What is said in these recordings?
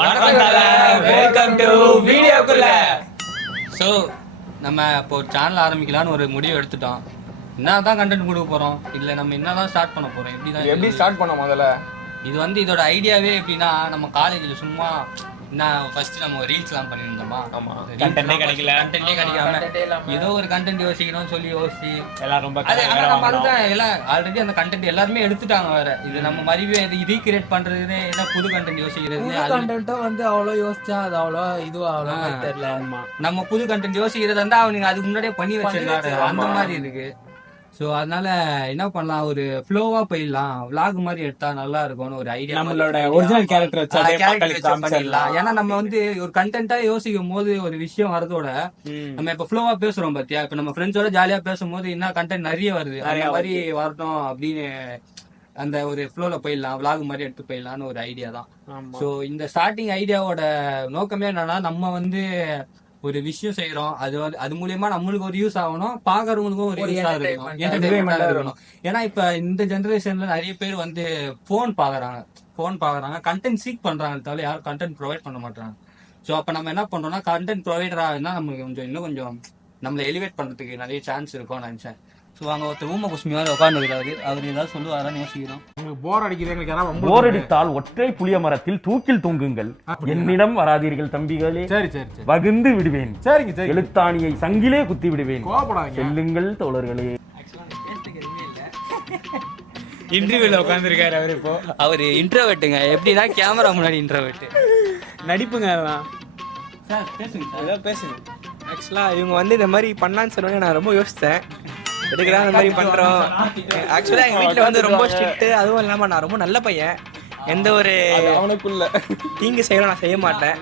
Welcome to வீடியோக்குள்ள. So நம்ம இப்போ ஒரு சேனல் ஆரம்பிக்கலான்னு ஒரு முடிவு எடுத்துட்டோம். என்னதான் கண்டென்ட் கொடுக்க போறோம், இல்லை நம்ம என்னதான் ஸ்டார்ட் பண்ண போறோம், எப்படி ஸ்டார்ட் பண்ணோம் முதல்ல? இது வந்து இதோட ஐடியாவே எப்படின்னா, நம்ம காலேஜில் சும்மா ஃபர்ஸ்ட் நம்ம ரீல்ஸ்லாம் பண்ணியிருந்தோமா, கண்டென்ட்டே கிடைக்காம ஏதோ ஒரு கண்டென்ட் யோசிக்கணும்னு சொல்லி யோசிச்சு எல்லாம் ரொம்ப எல்லாம் ஆல்ரெடி அந்த கண்டென்ட் எல்லாருமே எடுத்துட்டாங்க. வேற இது நம்ம மறுபடியும் ரீக்ரியேட் பண்றதுன்னு என்ன புது கண்டென்ட் யோசிக்கிறது கண்டென்ட்டும் வந்து அவ்வளோ யோசிச்சா அது அவ்வளோ இதுவா அவ்வளோ தெரியல. நம்ம புது கண்டென்ட் யோசிக்கிறது வந்து அவனுங்க அதுக்கு முன்னாடியே பண்ணி வச்சிருக்காரு அந்த மாதிரி இருக்கு. ஸோ அதனால என்ன பண்ணலாம், ஒரு ஃப்ளோவா போயிடலாம், விளாக் மாதிரி எடுத்தா நல்லா இருக்கும்னு ஒரு ஐடியா. நம்மளோட ஒரிஜினல் கேரக்டர் பண்ணிடலாம். ஏன்னா நம்ம வந்து ஒரு கண்டென்ட்டா யோசிக்கும் போது ஒரு விஷயம் வரதோட நம்ம இப்ப ஃப்ளோவா பேசுறோம் பாத்தியா, இப்ப நம்ம ஃப்ரெண்ட்ஸோட ஜாலியா பேசும்போது என்ன கண்டென்ட் நிறைய வருது, அந்த மாதிரி வரணும் அப்படின்னு அந்த ஒரு ஃப்ளோல போயிடலாம், விளாக் மாதிரி எடுத்து போயிடலாம்னு ஒரு ஐடியா தான். ஸோ இந்த ஸ்டார்டிங் ஐடியாவோட நோக்கமே என்னன்னா, நம்ம வந்து ஒரு விஷயம் செய்யறோம், அது வந்து அது மூலியமா நம்மளுக்கு ஒரு யூஸ் ஆகணும், பாக்குறவங்களுக்கும் ஒரு யூஸ் ஆகணும். ஏன்னா இப்ப இந்த ஜெனரேஷன்ல நிறைய பேர் வந்து போன் பாக்குறாங்க, கண்டென்ட் சீக் பண்றாங்க, தவிர யாரும் கண்டென்ட் ப்ரொவைட் பண்ண மாட்டாங்க. ஸோ அப்ப நம்ம என்ன பண்றோம்னா, கண்டென்ட் ப்ரொவைடரா இருந்தா நம்மளுக்கு இன்னும் கொஞ்சம் நம்மளை எலிவேட் பண்றதுக்கு நிறைய சான்ஸ் இருக்கும்னு நினைச்சேன். ஸோ அங்க ஒருத்தர் ஊம குஸ்மியார் உட்காந்துருக்காரு, அவர் ஏதாவது சொல்லுவாரான்னு யோசிக்கிறோம். போர் அடித்தால் ஒற்றை புளிய மரத்தில் தூக்கில் தூங்குங்கள், என்னிடம் வராதீர்கள் தம்பிகளே, வகுந்து விடுவேன், எழுத்தாணியை சங்கிலே குத்தி விடுவேன், செல்லுங்கள் தோழர்களே. இன்டர்வியூல உட்காந்துருக்காரு அவரு. இப்போ அவரு இன்ட்ரோவெட்டுங்க, எப்படின்னா கேமரா முன்னாடி இன்ட்ரோவெட்டு நடிப்புங்க அதெல்லாம். சார் பேசுங்க சார். ஏதோ பேசுங்க. ஆக்சுவலாக இவங்க வந்து இந்த மாதிரி பண்ணான்னு சொன்னோன்னே நான் ரொம்ப யோசித்தேன், எதுக்குதான் இந்த மாதிரி பண்ணுறோம். ஆக்சுவலாக எங்கள் வீட்டில் வந்து ரொம்ப ஸ்ட்ரிக்ட்டு, அதுவும் இல்லாமல் நான் ரொம்ப நல்ல பையன், எந்த ஒரு அவனுக்குள்ள தீங்கு செய்யலாம் நான் செய்ய மாட்டேன்.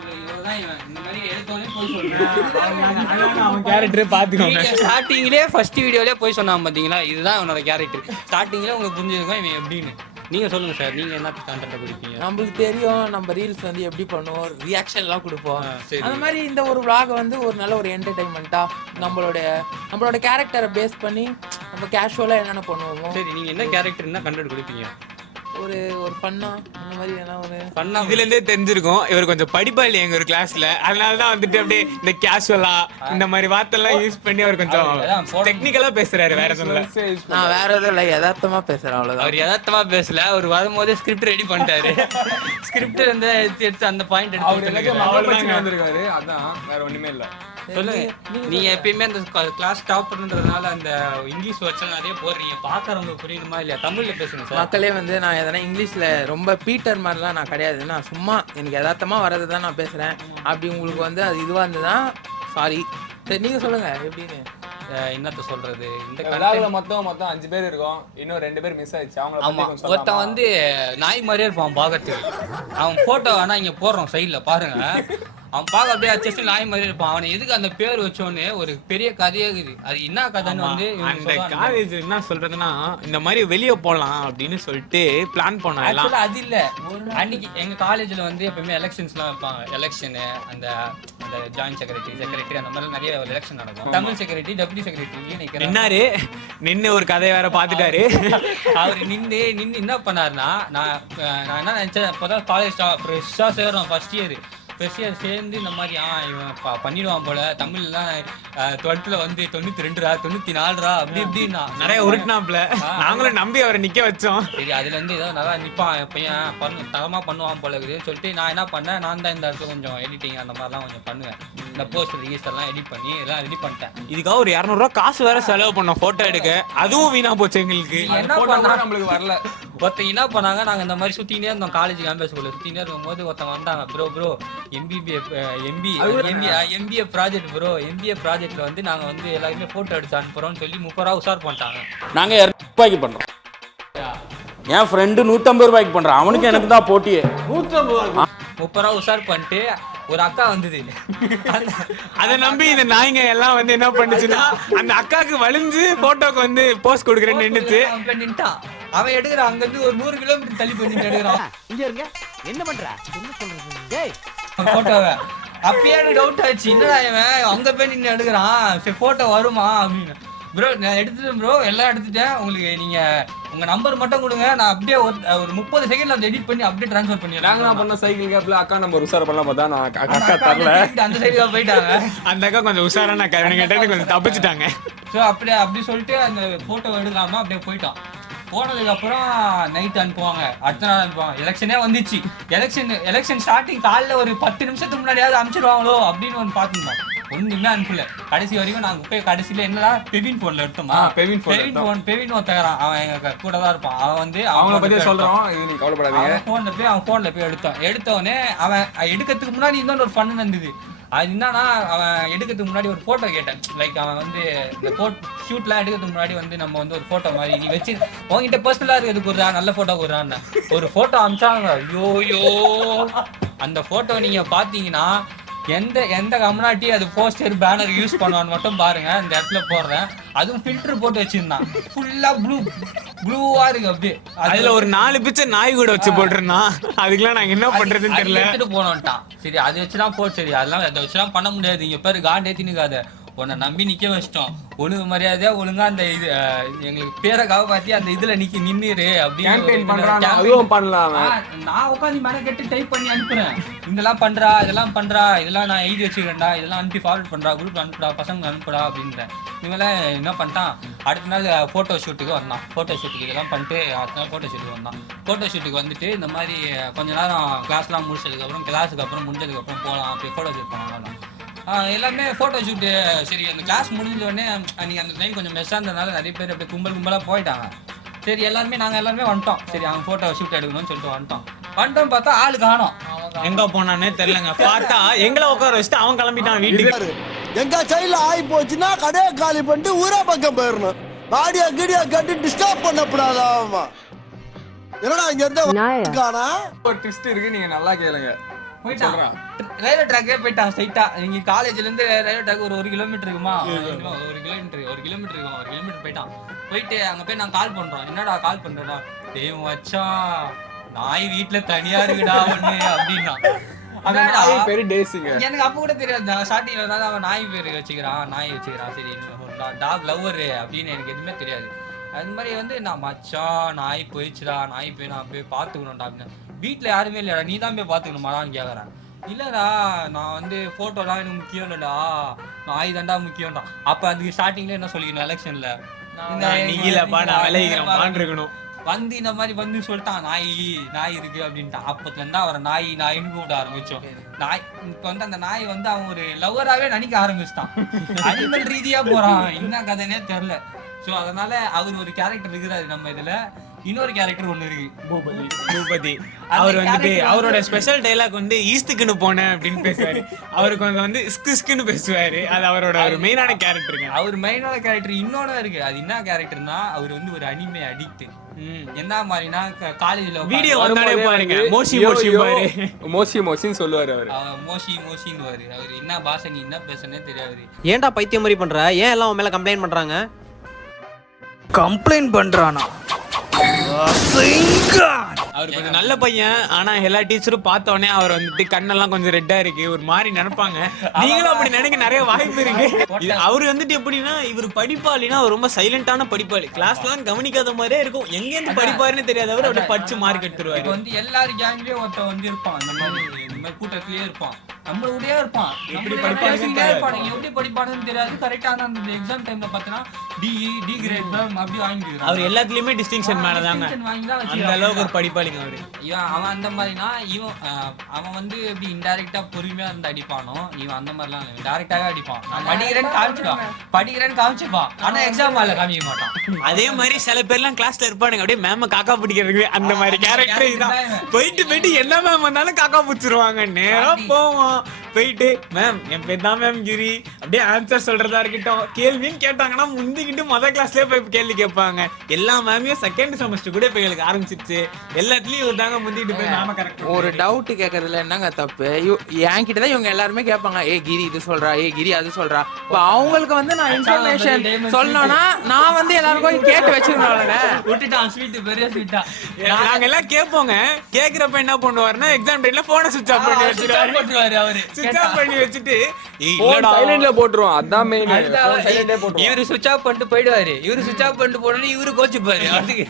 ஸ்டார்டிங்லேயே ஃபர்ஸ்ட் வீடியோலேயே போய் சொன்னான் பாத்தீங்களா, இதுதான் அவனோட கேரக்டர். ஸ்டார்டிங்லேயே உங்களுக்கு புரிஞ்சிருக்கும் இவன் எப்படின்னு. நீங்க சொல்லுங்க சார், நீங்க என்ன கண்டென்ட் கொடுப்பீங்க? நம்மளுக்கு தெரியும் நம்ம ரீல்ஸ் வந்து எப்படி பண்ணுவோம், ரியாக்ஷன் எல்லாம் கொடுப்போம். அந்த மாதிரி இந்த ஒரு vlog வந்து ஒரு நல்ல ஒரு என்டர்டைன்மெண்ட்டா நம்மளோட கேரக்டரை பேஸ் பண்ணி நம்ம கேஷுவலா என்னென்ன பண்ணுவோமோ. சரி, நீங்க என்ன கேரக்டர் என்ன கண்டென்ட் கொடுப்பீங்க? ஒரு பண்ணா அந்த மாதிரி என்ன ஒரு பண்ணா. இதுல இருந்தே தெரிஞ்சிருக்கும் இவர் கொஞ்சம் படிப்பாளி எங்க ஒரு கிளாஸ்ல, அதனாலதான் வந்துட்டு அப்படியே இந்த கேஷுவலா இந்த மாதிரி வார்த்தைலாம் யூஸ் பண்ணி அவர் கொஞ்சம் டெக்னிக்கலா பேசுறாரு. வேற எதுவும் இல்ல, நான் வேற எதுவும் இல்லை, யதார்த்தமா பேசுறேன் அவ்வளவுதான். அவர் யதார்த்தமா பேசல, அவர் வரும்போதே ஸ்கிரிப்ட் ரெடி பண்ணிட்டாரு. ஸ்கிரிப்ட் வந்து எடுத்து அந்த பாயிண்ட் எடுத்து வந்திருக்காரு. அதான் வேற ஒண்ணுமே இல்ல. சொல்லுங்க. நீங்க எப்பயுமே அந்த கிளாஸ் டாப் பண்றதுனால அந்த இங்கிலீஷ் வேர்ட்ஸ் நிறைய போடுறீங்க, பாக்குறவங்க புரியுமா இல்லையா? தமிழ்ல பேசுங்க சார். மக்களே வந்து நான் எதனா இங்கிலீஷ்ல ரொம்ப பீட்டர் மாதிரிலாம் நான் கிடையாது, நான் சும்மா எனக்கு யதார்த்தமா வர்றது தான் நான் பேசுறேன். அப்படி உங்களுக்கு வந்து அது இதுவா இருந்ததுன்னா சாரி. சரி நீங்க சொல்லுங்க எப்படின்னு. என்னத்த சொல்றது, இந்த கலால மொத்தம் 5 பேர் இருக்கோம், இன்னும் 2 பேர் மிஸ் ஆயிடுச்சு. அவங்க ஒருத்தன் வந்து நாய் மாதிரியே இருப்பான் பாக்கிறதுக்கு. அவன் போட்டோ வேணா இங்க போடுறோம் சைட்ல பாருங்க, அவன் பார்க்க அப்படியே அச்சஸ்ட் நாய் மாதிரி இருப்பான். அவனை எதுக்கு அந்த பேர் வச்சோன்னு ஒரு பெரிய கதையே இருக்குது. அது என்ன கதைன்னு வந்து அந்த காலேஜ் என்ன சொல்றதுன்னா, இந்த மாதிரி வெளியே போலாம் அப்படின்னு சொல்லிட்டு பிளான் பண்ணலாம். அது இல்ல, அன்னைக்கு எங்க காலேஜ்ல வந்து எப்பவுமே எலெக்ஷன்ஸ்லாம் வைப்பாங்க. எலெக்ஷனு அந்த ஜாயின்ட் செக்ரட்டரி அந்த மாதிரி நிறைய எலெக்ஷன் நடக்கும். தமிழ் செக்ரட்டரி டெப்யூட்டி செக்ரட்டரி நின்னாரு, நின்று ஒரு கதையை வேற பாத்துட்டாரு. அவர் நின்று என்ன பண்ணாருன்னா, நான் என்ன நினைச்சேன், இப்பதான் காலேஜ் ஃப்ரெஷ்ஷா சேரும் ஃபர்ஸ்ட் இயர் சேர்ந்து இந்த மாதிரி இவன் பண்ணிடுவான் போல, தமிழ்லாம் 12th வந்து 92 94 அப்படி இப்படின்னா நிறைய உருட்டினாப்ல. நாங்களும் நம்பி அவரை நிக்க வச்சோம். சரி, அதுல இருந்து ஏதாவது நல்லா நிப்பான் பையன் தரமா பண்ணுவான் போல இருக்குதுன்னு சொல்லிட்டு நான் என்ன பண்ணேன், நான் தான் இந்த இடத்துல கொஞ்சம் எடிட்டிங் அந்த மாதிரிலாம் கொஞ்சம் பண்ணுவேன். இந்த போஸ்டர் ரிஜிஸ்டர்லாம் எடிட் பண்ணி எல்லாம் ரெடி பண்ணிட்டேன். இதுக்காக ஒரு 200 ரூபா காசு வேற செலவு பண்ணோம் போட்டோ எடுக்க, அதுவும் வீணா போச்சு எங்களுக்கு. என்ன பண்ணா நம்மளுக்கு வரல. ஒருத்தங்க என்ன பண்ணாங்க, நாங்க இந்த மாதிரி சுத்தினே இருந்தோம் காலேஜ் கேம்பஸ்குள்ள சுத்தினே இருக்கும் போது ஒருத்தங்க வந்தாங்க, bro MBA project bro, MBA ப்ராஜெக்ட்ல வந்து நாங்க வந்து எல்லாருமே போட்டோ எடுத்து அனுப்புறோம்னு சொல்லி 30 ரூபா உசார் பண்ணிட்டாங்க. நாங்க 200 ரூபாய்க்கு பண்றோம், என் ஃப்ரெண்டு 150 ரூபாய்க்கு பண்றான், அவனுக்கு எனக்கு தான் போட்டியே. 30 ரூபா உசார் பண்ணிட்டு ஒரு அக்கா வந்தது, அதை நம்பி இந்த நாய்ங்க எல்லாம் வந்து என்ன பண்ணுச்சுன்னா, அந்த அக்காக்கு வலிஞ்சு போட்டோக்கு வந்து போஸ்ட் கொடுக்குறேன்னு நின்னுட்டான். அவன் எடுக்கிறான், அங்க இருந்து ஒரு 100 கிலோமீட்டர் தள்ளி பண்ணி எடுக்கிறான். இங்க இருங்க, என்ன பண்ற, என்ன சொல்றது போட்டோவை அப்பயே எனக்கு டவுட் ஆச்சு, என்னடா இவன் அங்க போய் நின்று எடுக்கிறான், சரி போட்டோ வருமா அப்படின்னு. ப்ரோ நான் எடுத்துட்டேன் ப்ரோ, எல்லாம் எடுத்துட்டேன். உங்களுக்கு நீங்க உங்க நம்பர் மட்டும் கொடுங்க, நான் அப்படியே ஒரு 30 செகண்ட்ல அந்த எடிட் பண்ணி அப்படியே ட்ரான்ஸ்ஃபர் பண்ணிடுறேன். நாங்க நான் பண்ண சைக்கிள் கேப்ல அக்கா நம்பர் உசார பண்ணலாம் பார்த்தா நான் அக்கா தரல. அந்த சைடுல போயிட்டாங்க. அந்த அக்கா கொஞ்சம் உஷாரான கருணை கேட்டது கொஞ்சம் தப்பிச்சுட்டாங்க. ஸோ அப்படி சொல்லிட்டு அந்த போட்டோ எடுக்காம அப்படியே போயிட்டான். போனதுக்கு அப்புறம் நைட் அனுப்புவாங்க, அடுத்த நாள் அனுப்புவாங்க. எலெக்ஷனே வந்துச்சு. எலெக்ஷன் ஸ்டார்டிங் காலைல ஒரு 10 நிமிஷத்துக்கு முன்னாடியாவது அனுப்பிச்சிடுவாங்களோ அப்படின்னு ஒன்று பார்த்துருந்தோம். ஒண்ணுமே அனுப்பல. கடைசி வரைக்கும் நாங்க போய் கடைசியில என்னடா பெவின் போன்ல எடுத்தோமா, பெவின் ஒருத்தகரான், அவன் எங்க கூட தான் இருப்பான். அவன் வந்து அவங்கள பத்தி சொல்றோம், இது நீங்க கவலைப்படாதீங்க. அவன் போன்ல போய் எடுத்தவனே அவன் எடுக்கிறதுக்கு முன்னாடி இன்னொரு ஃபன் நடந்தது. அது என்னன்னா, அவன் எடுக்கிறதுக்கு முன்னாடி ஒரு போட்டோ கேட்டேன். லைக் அவன் வந்து இந்த ஷூட்லாம் எடுக்கிறதுக்கு முன்னாடி வந்து நம்ம வந்து ஒரு போட்டோ மாதிரி நீ வச்சு உங்ககிட்ட பர்சனலா இருக்கிறதுக்கு ஒரு நல்ல போட்டோ கொடுறான்னு ஒரு போட்டோ அனுப்பிச்சாங்க. ஐயோ அந்த போட்டோ நீங்க பாத்தீங்கன்னா எந்த கம்யூனிட்டி அது போஸ்டர் பேனர் யூஸ் பண்ணுவான்னு மட்டும் பாருங்க. இந்த இடத்துல போடுறேன், அதுவும் ஃபில்டர் போட்டு வச்சிருந்தான். ஃபுல்லா ப்ளூவா இருக்கு. அப்படியே அதுல ஒரு 4 பிக்சர் நாய் கூட வச்சு போட்டுருந்தான். அதுக்கெல்லாம் நாங்க என்ன பண்றதுன்னு தெரியல. எடுத்துட்டு போனோம்ட்டான். சரி அதை வச்சுதான் போட்டு, சரி அதெல்லாம் அதை வச்சுலாம் பண்ண முடியாது. இங்க பேரு காண்டேத்தினுக்காத, உன்னை நம்பி நிக்க வச்சிட்டோம், ஒழுங்கு மரியாதையா ஒழுங்கா அந்த இது எங்களுக்கு பேரை காப்பாத்தி அந்த இதுல நின்னுரு அப்படின்னு நான் உட்காந்து மேல கேட்டு டைப் பண்ணி அனுப்புறேன். இதெல்லாம் பண்றா, இதெல்லாம் நான் எழுதி வச்சுக்கிறேன்டா, இதெல்லாம் அனுப்பி ஃபார்வர்ட் பண்றா, குரூப் அனுப்புடா, பசங்க அனுப்புடா அப்படின்றேன். இவங்களாம் என்ன பண்ணிட்டான், அடுத்த நாள் போட்டோ ஷூட்டுக்கு வந்தான். போட்டோ ஷூட்டுக்கு இதெல்லாம் பண்ணிட்டு அடுத்த நாள் போட்டோ ஷூட்டுக்கு வந்தான். போட்டோ ஷூட்டுக்கு வந்துட்டு இந்த மாதிரி கொஞ்ச நேரம் கிளாஸ்லாம் முடிச்சதுக்கப்புறம் கிளாஸுக்கு அப்புறம் முடிஞ்சதுக்கப்புறம் போகலாம் அப்படி போட்டோ ஷூட் பண்ணலாம். எல்லாமே ஃபோட்டோ ஷூட்டு. சரி அந்த கிளாஸ் முடிஞ்ச உடனே அன்றைக்கி அந்த டைம் கொஞ்சம் மெஸ்ஸாக இருந்ததுனால நிறைய பேர் அப்படியே கும்பலாக போயிட்டாங்க. சரி நாங்கள் எல்லாருமே வந்துட்டோம். சரி அவங்க ஃபோட்டோ ஷூட் எடுக்கணும்னு சொல்லிட்டு வந்துட்டோம் பார்த்தா ஆளு காணோம். எங்க போனானே தெரியலங்க. பார்த்தா எங்களை உட்கார வச்சுட்டு அவன் கிளம்பிட்டான் வீட்டுக்கு. எங்க சைடுல ஆகி போச்சுன்னா கடையை காலி பண்ணிட்டு ஊரா பக்கம் போயிடணும். காடியா கீடியா கட்டி டிஸ்டர்ப் பண்ணக்கூடாதா? என்னடா இங்க இருந்தா ஒரு ட்விஸ்ட் இருக்கு, நீங்க நல்லா கேளுங்க. ரயில்வே ட்ராக்கே போயிட்டான் ஸ்ட்ரைட்டா. நீங்க காலேஜ்ல இருந்து ரயில்வே ட்ராக் ஒரு கிலோமீட்டர் இருக்குமா, ஒரு கிலோமீட்டர் போயிட்டான். போயிட்டு அங்க போய் நாங்க கால் பண்றோம். என்னடா கால் பண்றா, டேய் மச்சான் நாய் வீட்டுல தனியா இருக்குடா ஒண்ணு அப்படின்னா. எனக்கு அப்ப கூட தெரியாது. ஸ்டார்டிங்ல இருந்தாலும் அவன் நாய் பேரு வச்சுக்கிறான். சரி டாக் லவ்வர் அப்படின்னு எனக்கு எதுவுமே தெரியாது. அது மாதிரி வந்து நான் மச்சான் நாய் போயிடுச்சுடா, நாய் போய் நான் போய் பாத்துக்கணும்டா அப்படின்னு. வீட்டுல யாருமே இல்லடா, நீ தான் போய் பாத்துக்கணுமாடான்னு கேக்குறேன். இல்லடா நான் வந்து போட்டோலாம் எனக்கு முக்கியம் இல்லடா, நாய் தாண்டா முக்கியம்டா. அப்ப அதுக்கு ஸ்டார்டிங்ல என்ன சொல்லிக்கணும், எலெக்ஷன்ல வந்து இந்த மாதிரி வந்து சொல்லிட்டான் நாய் இருக்கு அப்படின்ட்டான். அப்பத்துல இருந்தா அவரை நாயின்னு கூப்பிட ஆரம்பிச்சோம். நாய் இப்ப வந்து அந்த நாய் வந்து அவன் ஒரு லவ்வராவே நினைக்க ஆரம்பிச்சிட்டான். அனிமல் ரீதியா போறான், என்ன கதைனே தெரியல. ஸோ அதனால அவர் ஒரு கேரக்டர் இருக்கிறாரு நம்ம இதுல. இன்னொரு கேரக்டர் ஒண்ணு இருக்கு, பூபதி. அவர் வந்துட்டு அவரோட ஸ்பெஷல் டைலாக் வந்து ஈஸ்துக்குன்னு போனேன் அப்படின்னு பேசுவாரு. அவருக்கு வந்து இஸ்குன்னு பேசுவாரு. அது அவரோட ஒரு மெயினான கேரக்டருங்க. அவர் மெயினான கேரக்டர் இன்னொன்னு இருக்கு. அது என்ன கேரக்டர்னா, அவர் வந்து ஒரு அனிமே அடிக்ட். என்ன மாதிரினா காலேஜ்ல வீடியோ வந்தாலே பாருங்க மோசின்னு சொல்லுவாரு. அவர் மோசின்னு அவர் என்ன பாஷை நீ என்ன பேசுனே தெரியாது. ஏன்டா பைத்தியம் மாதிரி பண்ற? ஏன் எல்லாம் உன் மேல கம்ப்ளைண்ட் பண்றாங்க? கம்ப்ளைண்ட் பண்றானா? அவர் கொஞ்சம் நல்ல பையன். ஆனா எல்லா டீச்சரும் பார்த்த உடனே அவர் வந்துட்டு கண்ணெல்லாம் கொஞ்சம் ரெட்டா இருக்கு ஒரு மாதிரி நினைப்பாங்க. நீங்களும் அப்படி நினைக்க நிறைய வாய்ப்பு இருக்கு. அவரு வந்துட்டு எப்படின்னா, இவர் படிப்பாளினா ரொம்ப சைலண்டான படிப்பாளி. கிளாஸ்லாம் கவனிக்காத மாதிரியே இருக்கும். எங்க இருந்து படிப்பாருன்னு தெரியாத அவர் அப்படியே படிச்சு மார்க் எடுத்துருவாரு. வந்து எல்லாரும் கேங்லயும் ஒருத்தன் வந்து இருப்பான், இந்த மாதிரி கூட்டத்திலேயே இருப்பான், நம்மளுடைய இருப்பான். எப்படி படிப்பானுன்னு தெரியாது. கரெக்டான அந்த எக்ஸாம் டைம்ல பாத்தீங்கன்னா டி கிரேட் அப்படி வாங்கிக்கிறான். அவர் எல்லாத்துலயுமே டிஸ்டிங்ஷன் மேலதாங்க. அந்த அளவுக்கு ஒரு படிப்பாளிங்க அவரு. அவன் அந்த மாதிரினா அவன் வந்து எப்படி இன்டைரக்டா பொறுமையா இருந்து அடிப்பானோ, இவன் அந்த மாதிரிலாம் டைரக்டாவே அடிப்பான். படிக்கிறேன்னு காமிச்சுப்பான், ஆனா எக்ஸாம் ஹால்ல காமிக்க மாட்டான். அதே மாதிரி சில பேர்லாம் கிளாஸ்ல இருப்பானுங்க அப்படியே மேம காக்கா பிடிக்கிறதுக்கு. அந்த மாதிரி கேரக்டர் இதுதான். போயிட்டு என்ன மேம் வந்தாலும் காக்கா பிடிச்சிருவாங்க. நேரா போவோம், போயிட்டு மேம் என் பேர் தான் மேம் கிரி அப்படியே ஆன்சர் சொல்றதா இருக்கட்டும். கேள்வின்னு கேட்டாங்கன்னா முந்திக்கிட்டு கிளாஸ்லயே போய் கேள்வி கேட்பாங்க. எல்லா மேமையும் செகண்ட் செமஸ்டர் கூட போய் எங்களுக்கு ஆரம்பிச்சிருச்சு. எல்லாத்துலயும் இவர் தாங்க முந்திக்கிட்டு போய் மேம கரெக்ட். ஒரு டவுட் கேட்கறதுல என்னங்க தப்பு? என்கிட்ட தான் இவங்க எல்லாருமே கேட்பாங்க, ஏ கிரி இது சொல்றா, ஏ கிரி அது சொல்றா. இப்போ அவங்களுக்கு வந்து நான் இன்ஃபர்மேஷன் சொல்லணும்னா நான் வந்து எல்லாருக்கும் கேட்டு வச்சிருக்கோம்லங்க. விட்டுட்டான் ஸ்வீட், பெரிய ஸ்வீட்டா. நாங்க எல்லாம் கேட்போங்க. கேக்குறப்ப என்ன பண்ணுவாருன்னா எக்ஸாம் டைம்ல போனை சுவிட்ச் ஆஃப் பண்ணி வச்சிருவாரு. அவரு சுவிட்ச் ஆஃப் பண்ணி வச்சுட்டு சைலண்ட்ல போட்டுருவோம். அதான் மெயின். சைலண்ட்ல போட்டுருவோம். இவரு சுவிட்ச் ஆஃப் பண்ணிட்டு போயிடுவாரு. இவரு சுவிட்ச் ஆஃப் பண்ணிட்டு போனோடனே இவரு கோச்சுப்பாரு. அதுக்கு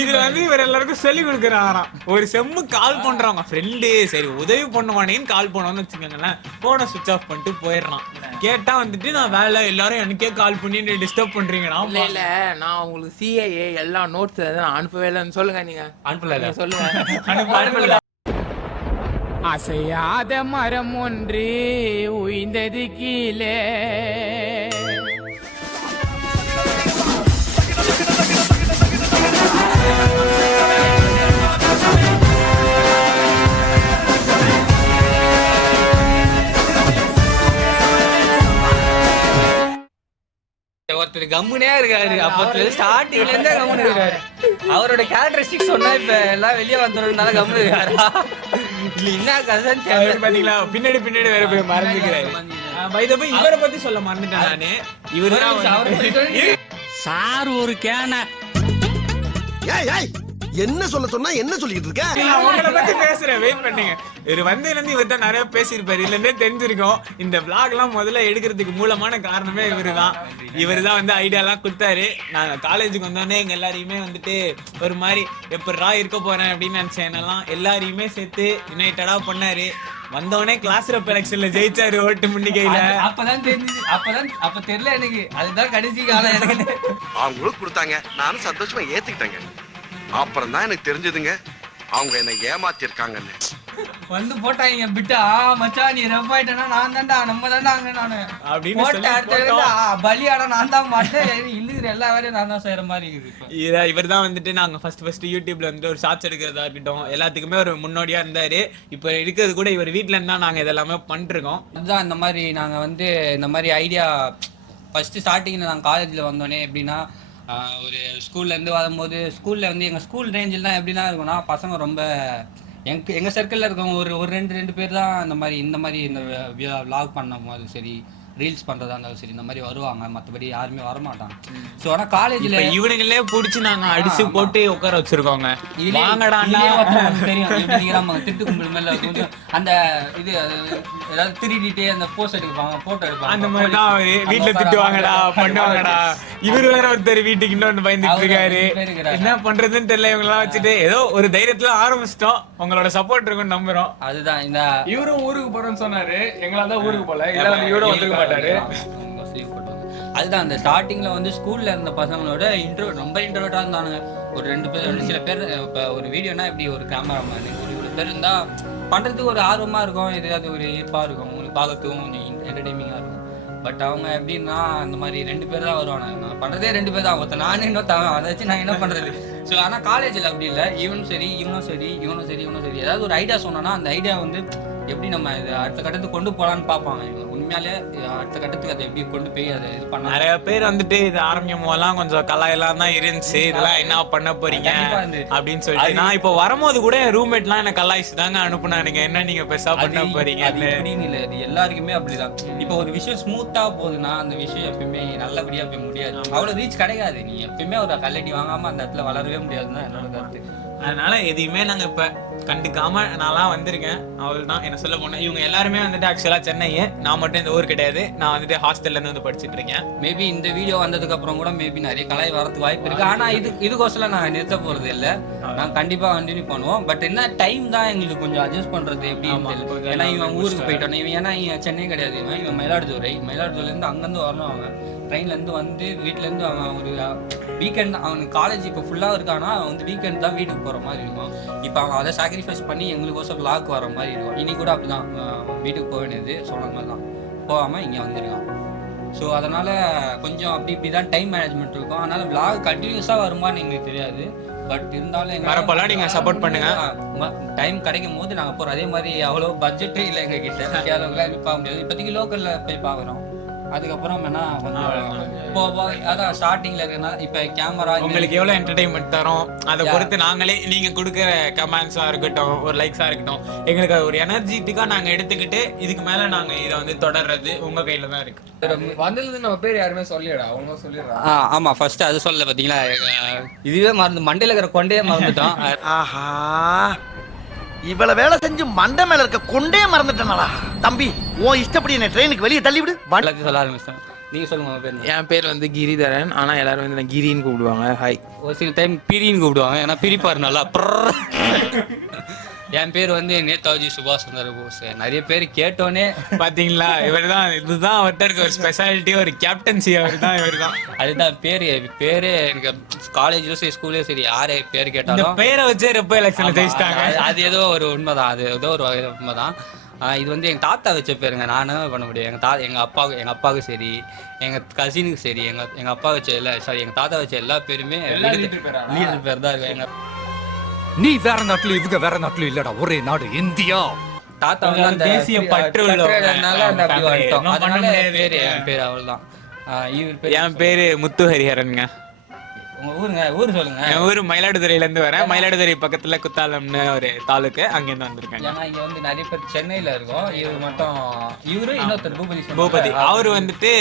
இதுல வந்து இவர் எல்லாருக்கும் சொல்லி கொடுக்குறாராம். ஒரு செம்மு கால் பண்றாங்க ஃப்ரெண்டு, சரி உதவி பண்ணுவானேன்னு கால் பண்ணோம்னு வச்சுக்கோங்களேன், போனை சுவிட்ச் ஆஃப் பண்ணிட்டு போயிடுறான். கேட்டா வந்துட்டு நான் வேலை, எல்லாரும் எனக்கே கால் பண்ணி டிஸ்டர்ப் பண்றீங்கடா. இல்ல நான் உங்களுக்கு சிஏஏ எல்லா நோட்ஸ் நான் அனுப்பவே இல்லைன்னு சொல்லுங்க. நீங்க அனுப்பல சொல்லுங்க. அசையாத மரம் ஒன்று உய்ந்தது கீழே, ஒருத்தர் கம்முனே இருக்காரு. அப்பத்துல ஸ்டார்டிங்ல இருந்தே கம்முனு இருக்காரு. அவரோட கேரக்டரிஸ்டிக்ஸ் சொன்னா இப்ப எல்லாம் வெளியே வந்தோம்னால கம்முனு இருக்காரு. இல்ல என்ன கசன் பாத்தீங்களா, பின்னாடி பின்னாடி வேற போய் மறந்துக்கிறாரு. பை த பை இவரை பத்தி சொல்ல மறந்துட்டேன் நானு. இவரு சார் ஒரு கேன என்ன சொல்ல சொன்னா என்ன சொல்லிட்டு இருக்க? உங்களை பத்தி பேசுறேன், வெயிட் பண்ணுங்க. இவர் வந்ததுல இருந்து இவர் தான் நிறைய பேசியிருப்பாரு. இதுல இருந்தே தெரிஞ்சிருக்கும் இந்த vlog எல்லாம் முதல்ல எடுக்கிறதுக்கு மூலமான காரணமே இவருதான். இவருதான் வந்து ஐடியா எல்லாம் கொடுத்தாரு. நாங்க காலேஜுக்கு வந்தோடனே எங்க எல்லாரையுமே வந்துட்டு ஒரு மாதிரி எப்படா இருக்க போறேன் அப்படின்னு நினைச்சேன். எல்லாரையுமே சேர்த்து யுனைட்டடா பண்ணாரு. வந்தவனே கிளாஸ் ரப் எலெக்ஷன்ல ஜெயிச்சாரு ஓட்டு முன்னிக்கையில. அப்பதான் தெரிஞ்சது. அப்ப தெரியல எனக்கு. அதுதான் கடைசி காலம் எனக்கு. அவங்களுக்கு கொடுத்தாங்க, நானும் சந்தோஷமா ஏத்துக்கிட்டேங்க. அப்புறம் தான் எனக்கு தெரிஞ்சதுங்க அவங்க என்ன ஏமாத்தி இருக்காங்கன்னு. வந்து போட்டாங்க பிட்டா, மச்சான் நீ ரப் ஆயிட்டனா நான் தான்டா, நம்ம தான்டா அங்க நானு அப்படின்னு போட்ட பலியாடா நான் தான் மாட்டேன். இல்லுகிற எல்லா வேலையும் நான் தான் செய்யற மாதிரி இருக்குது. இவர் தான் வந்துட்டு நாங்க ஃபர்ஸ்ட் யூடியூப்ல வந்து ஒரு ஷார்ட்ஸ் எடுக்கிறதா இருக்கட்டும் எல்லாத்துக்குமே ஒரு முன்னோடியா இருந்தாரு. இப்ப இருக்கிறது கூட இவர் வீட்டுல இருந்தா நாங்க இதெல்லாமே பண்ணிருக்கோம். அதுதான் இந்த மாதிரி நாங்க வந்து இந்த மாதிரி ஐடியா ஃபர்ஸ்ட் ஸ்டார்டிங்ல நாங்கள் காலேஜ்ல வந்தோடனே எப்படின்னா, ஒரு ஸ்கூல்லேருந்து வரும்போது ஸ்கூலில் வந்து எங்கள் ஸ்கூல் ரேஞ்சில் தான் எப்படின்னா இருக்கும்னா, பசங்க ரொம்ப எங்கள் சர்க்கிளில் இருக்கவங்க ஒரு ரெண்டு பேர் தான் இந்த மாதிரி இந்த விளாக் பண்ணும் போது சரி, ரீல்ஸ் பண்றதா இருந்தாலும் சரி இந்த மாதிரி வருவாங்க. மற்றபடி யாருமே வரமாட்டாங்க. ஸோ ஆனால் காலேஜில் இவனுங்களே பிடிச்சி நாங்கள் அடிச்சு போட்டு உட்கார வச்சிருக்கோங்க. தெரியும் திட்டு கும்பல் மேல கொஞ்சம் அந்த இது ஏதாவது திருடிட்டே அந்த போஸ்ட் எடுப்பாங்க, போட்டோ எடுப்பாங்க. அந்த மாதிரி தான் அவரு வீட்டுல திட்டுவாங்கடா பண்ணுவாங்கடா. இவரு வேற ஒருத்தர் வீட்டுக்கு இன்னொன்று பயந்துட்டு இருக்காரு. என்ன பண்றதுன்னு தெரியல. இவங்க எல்லாம் வச்சுட்டு ஏதோ ஒரு தைரியத்துல ஆரம்பிச்சிட்டோம். உங்களோட சப்போர்ட் இருக்குன்னு நம்புறோம். அதுதான் இந்த இவரும் ஊருக்கு போறேன்னு சொன்னாரு. எங்களால தான் ஊருக்கு போல, இல்ல இவரும் வந்துருக்க மாட்டாரு. அதுதான் அந்த ஸ்டார்டிங்ல வந்து ஸ்கூல்ல இருந்த பசங்களோட ரொம்ப இன்ட்ரோவர்ட்டா இருந்தானுங்க. ஒரு 2 பேர், சில பேர் இப்ப ஒரு வீடியோனா இப்படி ஒரு கேமராமேன் ஒரு 2 பேர் இருந்தா பண்றதுக்கு ஒரு ஆர்வமா இருக்கும், எதாவது ஒரு ஈர்ப்பா இருக்கும், உங்களுக்கு பார்க்கறதுக்கும் கொஞ்சம் என்டர்டைனிங்கா இருக்கும். பட் அவங்க எப்படின்னா இந்த மாதிரி 2 பேர் தான் வருவாங்க. நான் பண்றதே 2 பேர் தான். ஒருத்தர் நானும் இன்னொருத்தவன், அதை வச்சு நான் என்ன பண்றது? ஸோ ஆனால் காலேஜில் அப்படி இல்லை. இவனும் சரி ஏதாவது ஒரு ஐடியா சொன்னோன்னா அந்த ஐடியா வந்து எப்படி நம்ம இது அடுத்த கட்டத்துக்கு கொண்டு போகலான்னு பார்ப்பாங்க. இவங்க உண்மையாலே அடுத்த கட்டத்துக்கு அதை எப்படி கொண்டு போய் அதை இது பண்ண. நிறைய பேர் வந்துட்டு இது ஆரம்பிக்கும் போதெல்லாம் கொஞ்சம் கலாயெல்லாம் தான் இருந்துச்சு. இதெல்லாம் என்ன பண்ண போறீங்க அப்படின்னு சொல்லிட்டு நான் இப்போ வரும்போது கூட என் ரூம்மேட்லாம் என்ன கலாய்ச்சி தாங்க அனுப்புனானுங்க. என்ன நீங்க பெருசா பண்ண போறீங்க அப்படின்னு இல்லை. இது எல்லாருக்குமே அப்படிதான். இப்போ ஒரு விஷயம் ஸ்மூத்தா போகுதுன்னா அந்த விஷயம் எப்பயுமே நல்லபடியா போய் முடியாது. அவ்வளவு ரீச் கிடைக்காது. நீ எப்பயுமே ஒரு கல்லடி வாங்காம அந்த இடத்துல வளரவே முடியாதுன்னு என்னோட கருத்து. அதனால எதையுமே நாங்க இப்ப கண்டுக்காம நான்லாம் வந்திருக்கேன். அவள் தான் என்ன சொல்ல போனேன். இவங்க எல்லாருமே வந்துட்டு ஆக்சுவலா சென்னையே, நான் மட்டும் இந்த ஊர் கிடையாது. நான் வந்துட்டு ஹாஸ்டல்ல இருந்து வந்து படிச்சுட்டு இருக்கேன். மேபி இந்த வீடியோ வந்ததுக்கு அப்புறம் கூட மேபி நிறைய கலாய் வரதுக்கு வாய்ப்பு இருக்கு. ஆனா இதுக்கோசரம் நான் நிறுத்த போறது இல்லை. நான் கண்டிப்பா கண்டினியூ பண்ணுவோம். பட் என்ன டைம் தான் எங்களுக்கு கொஞ்சம் அட்ஜஸ்ட் பண்றது எப்படி. ஏன்னா இவன் ஊருக்கு போயிட்டோம். இவன் ஏன்னா இவன் சென்னை கிடையாது. இவன் மயிலாடுதுறையில இருந்து அங்கிருந்து வரணும். அவன் ட்ரெயின்ல இருந்து வந்து வீட்டுல இருந்து அவன் ஒரு வீக்கெண்ட் அவனுக்கு காலேஜ் இப்போ ஃபுல்லா இருக்கானா, அவன் வந்து வீக்கெண்ட் தான் வீட்டுக்கு போற மாதிரி இருக்கும். இப்போ அவன் அதை சாக்ரிஃபைஸ் பண்ணி எங்களுக்கோசம் vlog வர மாதிரி இருக்கும். இன்னைக்கு கூட அப்படிதான் வீட்டுக்கு போக வேண்டியது சொன்ன மாதிரி தான் போகாம இங்க வந்திருக்கான். ஸோ அதனால கொஞ்சம் இப்படிதான் டைம் மேனேஜ்மெண்ட் இருக்கும். அதனால vlog கண்டினியூஸா வருமானு எங்களுக்கு தெரியாது. பட் இருந்தாலும் வரப்பெல்லாம் நீங்க சப்போர்ட் பண்ணுங்க. டைம் கிடைக்கும் போது நாங்க போறோம். அதே மாதிரி அவ்வளோ பட்ஜெட்டே இல்லை எங்க கிட்ட. பார்க்க முடியாது. இப்போதைக்கு லோக்கல்ல போய் பாக்குறோம். அதுக்கப்புறம் என்ன அதான் ஸ்டார்டிங்ல இருக்குன்னா இப்ப கேமரா உங்களுக்கு எவ்வளவு என்டர்டைன்மெண்ட் தரும் அதை பொறுத்து நாங்களே நீங்க கொடுக்குற கமெண்ட்ஸா இருக்கட்டும், ஒரு லைக்ஸா இருக்கட்டும், எங்களுக்கு ஒரு எனர்ஜிட்டிக்கா நாங்க எடுத்துக்கிட்டு இதுக்கு மேல நாங்க இதை வந்து தொடர்றது உங்க கையில தான் இருக்கு. வந்தது நம்ம பேர் யாருமே சொல்லிடா, அவங்க சொல்லிடுறாங்க. ஆமா ஃபர்ஸ்ட் அது சொல்லல பாத்தீங்களா. இதுவே மறந்து மண்டையில இருக்கிற கொண்டையே மறந்துட்டோம். ஆஹா இவ்வளவு வேலை செஞ்சு மண்டை மேல இருக்க கொண்டே மறந்துட்டேனடா. தம்பி உன் இஷ்டப்படி என்ன ட்ரெயினுக்கு வெளியே தள்ளி விடு. எல்லாத்தையும் சொல்ல ஆரம்பிச்சேன். நீங்க சொல்லுங்க உங்க பேர். என் பேர் வந்து கிரிதரன். ஆனா எல்லாரும் வந்து நான் கிரின்னு கூப்பிடுவாங்க. ஹாய். ஒரு சில டைம் பிரின்னு கூப்பிடுவாங்க, ஏன்னா பிரிப்பாரு நல்லா. என் பேர் வந்து நேதாஜி சுபாஷ் சந்திர போஸ். நிறைய பேர் கேட்டோன்னே பாத்தீங்களா, இவர்தான், இதுதான் அவர்கிட்ட இருக்க ஒரு ஸ்பெஷாலிட்டி, ஒரு கேப்டன்சி அவர்தான், இவர்தான். அதுதான் பேரே எனக்கு காலேஜ்லயும் சரி ஸ்கூல்லயும் சரி யாரே பேர் இந்த கேட்டாலும் பேரை வச்சே ரொம்ப எலெக்ஷன்ல ஜெயிச்சிட்டாங்க. அது ஏதோ ஒரு உண்மைதான், அது ஏதோ ஒரு வகையில் உண்மைதான். இது வந்து எங்கள் தாத்தா வச்ச பேருங்க, நானும் பண்ண முடியும். எங்கள் அப்பாவுக்கு சரி, எங்கள் கசினுக்கு சரி, எங்கள் அப்பா வச்ச எங்கள் தாத்தா வச்ச எல்லா பேருமே லீடர் பேர் தான் இருக்கு. எங்கள் நீ வேற நாட்டுல இவங்க வேற நாட்டுல இல்லடா, ஒரே நாடு இந்தியா. தாத்தா வந்து அந்த தேசிய பற்று உள்ளவங்க. என் பேர் அவள் தான். என் பேரு முத்து ஹரிஹரனுங்க. உங்க ஊருங்க, ஊர் சொல்லுங்க. என் ஊர் மயிலாடுதுறையில இருந்து வரேன். மயிலாடுதுறை பக்கத்துல குத்தாலம்னு ஒரு தாலுக்கு, அங்கிருந்து வந்திருக்கேன். ஏன்னா இங்க வந்து நிறைய பேர் சென்னையில இருக்கோம். இவரு இன்னொருத்தர் பூபதி, அவரு வந்துட்டு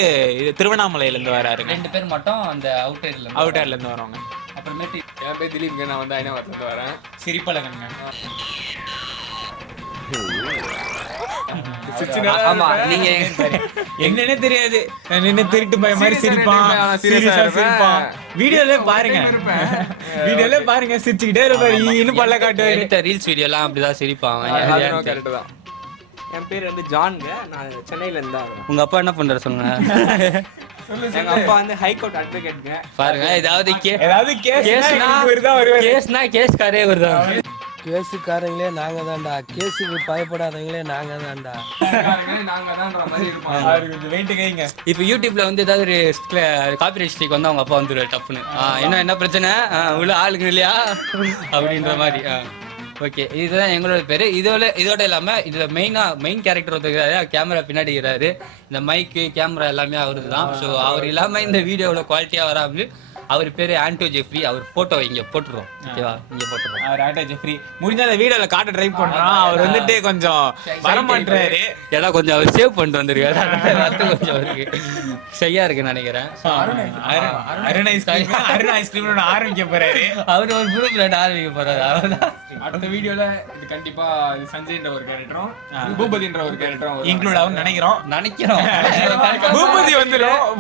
இது திருவண்ணாமலையில இருந்து வராருங்க. 2 பேர் மட்டும் அந்த அவுட்டர்ல இருந்து வரவங்க. அப்புறமேட்டு என் பேர் திலீப்ங்க, நான் வந்து ஐநாவரத்துல இருந்து வரேன். சிரிப்பழகங்க. ஆமா, நீங்க என்னன்னே தெரியாது, நின்னு திருட்டு பய மாதிரி சிரிப்பான், சீரியஸா சிரிப்பான். வீடியோல பாருங்க, சிரிச்சுக்கிட்டே இருப்பாரு, இன்னும் பல்ல காட்டுவாரு. ரீல்ஸ் வீடியோ எல்லாம் அப்படிதான் சிரிப்பாங்க. கரெக்ட் தான். என் பேர் வந்து ஜான்ங்க, நான் சென்னையில இருந்தா. உங்க அப்பா என்ன பண்றாரு சொல்லுங்க. எங்க அப்பா வந்து ஹைகோர்ட் அட்வொகேட்ங்க. பாருங்க, ஏதாவது கேஸ்னா கேஸ்காரே வருதான். கேஸுக்காரங்களே நாங்க தான்டா, கேஸுக்கு பயப்படாதவங்களே நாங்க தான்டா. இப்ப யூடியூப்ல வந்து ஏதாவது ஒரு காப்பிரைட் ஸ்ட்ரைக் வந்து அவங்க அப்பா வந்துருவாரு டப்புன்னு. என்ன பிரச்சனை, உள்ள ஆளுங்க இல்லையா அப்படின்ற மாதிரி. ஓகே, இதுதான் எங்களோட பேரு. இதோட இல்லாம இதுல மெயின் கேரக்டர் ஒருத்தர் கேமரா பின்னாடி இருக்கிறாரு. இந்த மைக்கு கேமரா எல்லாமே அவரு தான். ஸோ அவர் இல்லாம இந்த வீடியோட குவாலிட்டியா வராம அவர் பேரு ஆண்டோ ஜெஃப்ரி. அவர் போட்டோ இங்க போட்டுருவோம், ஓகேவா? இங்க போட்டுருவோம். அவர் ஆண்டோ ஜெஃப்ரி. முடிஞ்ச அந்த வீடியோல காட்ட ட்ரை பண்றோம். அவர் வந்துட்டு கொஞ்சம் வரமாட்டாரு, ஏன்னா கொஞ்சம் அவர் சேவ் பண்ணிட்டு வந்திருக்காரு. கொஞ்சம் அவருக்கு சரியா இருக்குன்னு நினைக்கிறேன். அருண் ஐஸ்கிரீம் ஆரம்பிக்க போறாரு. அவரு ஒரு புது பிளாட் ஆரம்பிக்க போறாரு. அவர்தான் அடுத்த வீடியோல இது கண்டிப்பா சஞ்சய்ன்ற ஒரு கேரக்டரும் பூபதின்ற ஒரு கேரக்டரும் இன்க்ளூட் ஆகும் நினைக்கிறோம்.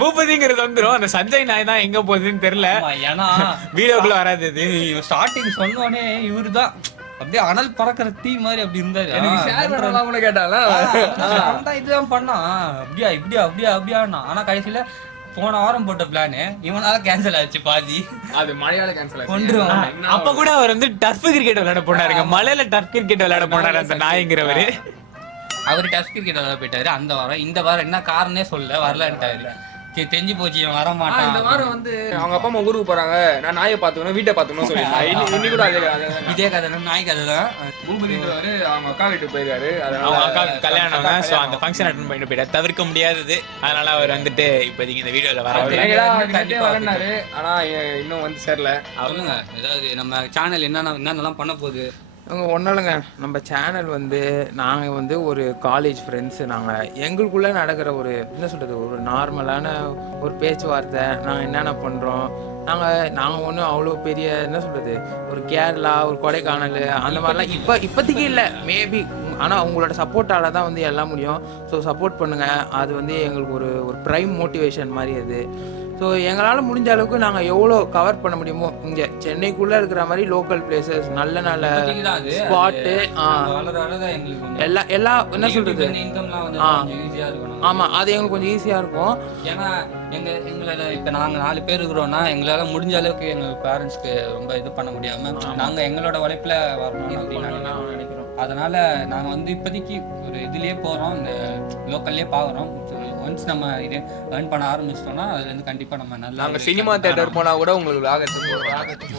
பூபதிங்கிறது வந்துரும். அந்த சஞ்சய் நாய் தான் எங்க போகுதுன்னு தெரியல, ஏன்னா வீடியோக்குள்ள வராது. இது ஸ்டார்டிங் சொன்னோடனே இவரு தான் அப்படியே அனல் பறக்கிற தீ மாதிரி அப்படி இருந்தாரு. இதுதான் பண்ணா அப்படியா. ஆனா கடைசியில போன வாரம் போட்ட பிளானு இவனால கேன்சல் ஆச்சு. பாதி அது மழையால கேன்சல் ஆச்சு. கொன்றுவாங்க. அப்ப கூட அவர் வந்து டர்ஃப் கிரிக்கெட் விளையாட போனாருங்க. மலையில டர்ஃப் கிரிக்கெட் விளையாட போனாரு அந்த நாய்ங்கிறவரு. அவரு டர்ஃப் கிரிக்கெட் விளையாட போயிட்டாரு அந்த வாரம். இந்த வாரம் என்ன காரணமே சொல்ல வரலன்ட்டாரு. தெரிஞ்சு போச்சு, இவன் வர மாட்டான். இந்த வாரம் வந்து அவங்க அப்பா அம்மா ஊருக்கு போறாங்க, நான் நாயை பாத்துக்கணும் வீட்டை பாத்துக்கணும் சொல்லி கூட இதே கதை நாய் கதை தான். பூபதின்றவரு அவங்க அக்கா வீட்டுக்கு போயிருக்காரு. அவங்க அக்காவுக்கு கல்யாணம் தான். ஸோ அந்த ஃபங்க்ஷன் அட்டன் பண்ணிட்டு போயிட்டார். தவிர்க்க முடியாதது. அதனால அவர் வந்துட்டு இப்போதைக்கு இந்த வீடியோல வராரு. ஆனா இன்னும் வந்து சேரல. சொல்லுங்க, ஏதாவது நம்ம சேனல் என்னென்னலாம் பண்ண போகுது? ஒன்றும் இல்லைங்க, நம்ம சேனல் வந்து நாங்கள் வந்து ஒரு காலேஜ் ஃப்ரெண்ட்ஸு. நாங்கள் எங்களுக்குள்ளே நடக்கிற ஒரு என்ன சொல்கிறது, ஒரு நார்மலான ஒரு பேச்சுவார்த்தை. நாங்கள் என்னென்ன பண்ணுறோம், நாங்கள் ஒன்றும் அவ்வளோ பெரிய என்ன சொல்கிறது, ஒரு கேரளா ஒரு கொடைக்கானல் அந்த மாதிரிலாம் இப்போதைக்கு இல்லை. மேபி ஆனால் உங்களோட சப்போர்ட்டால் தான் வந்து எல்லாம் முடியும். ஸோ சப்போர்ட் பண்ணுங்கள். அது வந்து எங்களுக்கு ஒரு ப்ரைம் மோட்டிவேஷன் மாதிரி அது. ஸோ எங்களால் முடிஞ்ச அளவுக்கு நாங்கள் எவ்வளோ கவர் பண்ண முடியுமோ இங்கே சென்னைக்குள்ளே இருக்கிற மாதிரி லோக்கல் பிளேசஸ், நல்ல ஸ்பாட்டு, எல்லா என்ன சொல்கிறது, ஆமாம் அது எங்களுக்கு கொஞ்சம் ஈஸியாக இருக்கும். ஏன்னா எங்களோட இப்போ நாங்கள் 4 பேர் இருக்கிறோன்னா எங்களால் முடிஞ்ச அளவுக்கு எங்கள் பேரண்ட்ஸ்க்கு ரொம்ப இது பண்ண முடியாமல் நாங்கள் எங்களோட உழைப்பில் வரணும் அப்படின்னு நினைக்கிறோம். அதனால நாங்கள் வந்து இப்போதைக்கு ஒரு இதுலேயே போகிறோம், இந்த லோக்கல்லே பார்க்குறோம். ஒன்ஸ் நம்ம இது ஏர்ன் பண்ண ஆரம்பிச்சிட்டோம்னா அதுலேருந்து கண்டிப்பாக நம்ம நல்லா சினிமா தியேட்டர் போனால் கூட உங்களுக்கு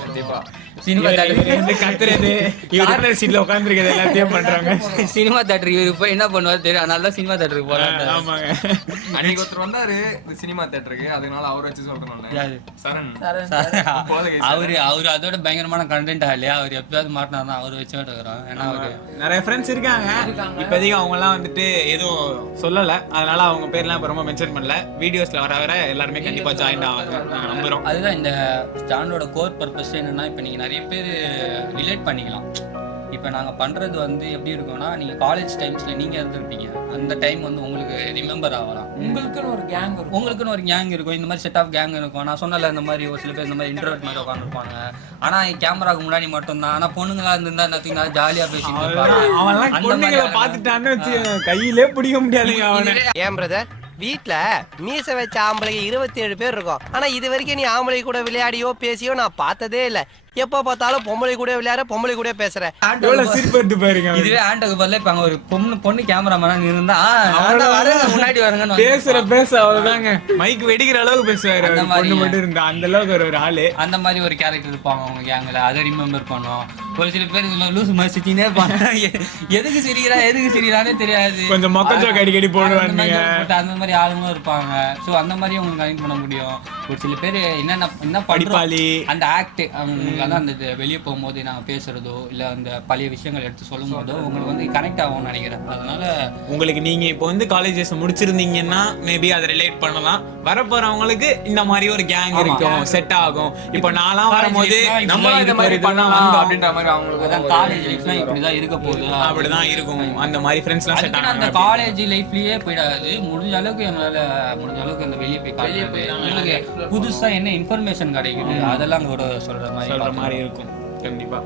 கண்டிப்பாக சினிமா தேட்டர் கத்துறது, கார்னர் சீட்ல உட்காந்துருக்கிறது எல்லாத்தையும் பண்றாங்க. சினிமா தேட்டருக்கு இவரு போய் என்ன பண்ணுவாரு தெரியும், அதனால தான் சினிமா தேட்டருக்கு போறாங்க. ஆமாங்க, அன்னைக்கு ஒருத்தர் வந்தாரு இந்த சினிமா தேட்டருக்கு, அதனால அவரை வச்சு சொல்றேன். சரண் அவரு அதோட பயங்கரமான கண்டென்ட் இல்லையா, அவர் எப்பயாவது மாட்டினாருன்னா அவரை வச்சு இருக்கிறோம். ஏன்னா அவரு நிறைய ஃப்ரெண்ட்ஸ் இருக்காங்க. இப்போதைக்கு அவங்க எல்லாம் வந்துட்டு எதுவும் சொல்லல, அதனால அவங்க பேர்லாம் இப்ப ரொம்ப மென்ஷன் பண்ணல. வீடியோஸ்ல வர எல்லாருமே கண்டிப்பா ஜாயின் ஆவாங்க நம்புறோம். அதுதான் இந்த சேனலோட கோர் பர்பஸ் என்னன்னா, இப்ப நீங்க நிறைய பேர் ரிலேட் பண்ணிக்கலாம். இப்போ நாங்கள் பண்ணுறது வந்து எப்படி இருக்கும்னா, நீங்கள் காலேஜ் டைம்ஸில் நீங்கள் இருந்திருப்பீங்க, அந்த டைம் வந்து உங்களுக்கு ரிமெம்பர் ஆகலாம். உங்களுக்குன்னு ஒரு கேங் இருக்கும், உங்களுக்குன்னு ஒரு கேங் இருக்கும், இந்த மாதிரி செட் ஆஃப் கேங் இருக்கும். நான் சொன்னல இந்த மாதிரி ஒரு சில பேர் இந்த மாதிரி இன்ட்ரோவர்ட் மாதிரி உட்காந்துருப்பாங்க. ஆனால் கேமராக்கு முன்னாடி மட்டும்தான். ஆனால் பொண்ணுங்களா இருந்திருந்தா நத்திங்கன்னா ஜாலியாக பேசிட்டு இருப்பாங்க. அவன்லாம் பொண்ணுங்களை பார்த்துட்டான்னு வச்சு கையிலே பிடிக்க முடியாதுங்க அவனை. ஏன் பிரதர் வீட்ல மீச வச்ச ஆம்பளைங்க 27 பேர் இருக்கும். ஆனா இது வரைக்கும் நீ ஆம்பளை கூட விளையாடியோ பேசியோ நான் பார்த்ததே இல்ல. எப்ப பார்த்தாலும் பொம்பளை கூட விளையாட, பொம்பளை கூட பேசுற. எவ்வளவு சிரிப்பு எடுத்து பாருங்க. இதுவே ஆண்டோக்கு பதிலா இப்ப அங்க ஒரு பொண்ணு கேமராமேனா இருந்தா முன்னாடி வரங்க பேச அவ்வளவுதாங்க. மைக் வெடிக்கிற அளவுக்கு பேசுவாரு. அந்த மாதிரி மட்டும் இருந்தா அந்த அளவுக்கு ஒரு ஆளு. அந்த மாதிரி ஒரு கேரக்டர் இருப்பாங்க அவங்க கேங்ல. அதை ரிமெம்பர் பண்ணோம். ஒரு சில பேர் லூஸ் மாதிரி சிரிச்சுனே இருப்பாங்க. எதுக்கு சிரிக்கிறானே தெரியாது. கொஞ்சம் மொக்கச்சோக்கு அடிக்கடி போடுவாங்க. அந்த மாதிரி ஆளுங்களும் இருப்பாங்க. ஸோ அந்த மாதிரி உங்களுக்கு கனெக்ட் பண்ண முடியும். ஒரு சில பேர் என்ன படிப்பாளி அந்த ஆக்ட் அவங்க அந்த வெளியே போகும்போது நாங்கள் பேசுறதோ இல்லை அந்த பழைய விஷயங்கள் எடுத்து சொல்லும் போதோ உங்களுக்கு வந்து கனெக்ட் ஆகும்னு நினைக்கிறேன். அதனால உங்களுக்கு நீங்க இப்போ வந்து காலேஜஸ் முடிச்சிருந்தீங்கன்னா மேபி அதை ரிலேட் பண்ணலாம். வரப்போறவங்களுக்கு இந்த மாதிரி ஒரு கேங் இருக்கும், செட் ஆகும். இப்போ நான்லாம் வரும்போது நம்ம இந்த மாதிரி பண்ணலாம் அப்படின்ற மாதிரி அவங்களுக்கு காலேஜ் லைஃப்லாம் இப்படிதான் இருக்க போகுது, அப்படிதான் இருக்கும். அந்த மாதிரி ஃப்ரெண்ட்ஸ்லாம் செட் ஆகும். அந்த காலேஜ் லைஃப்லயே போயிடாது. முடிஞ்ச அளவுக்கு அந்த வெளியே போய் புதுசா என்ன இன்ஃபர்மேஷன் கிடைக்குது அதெல்லாம் கூட சொல்ற மாதிரி இருக்கும். கண்டிப்பா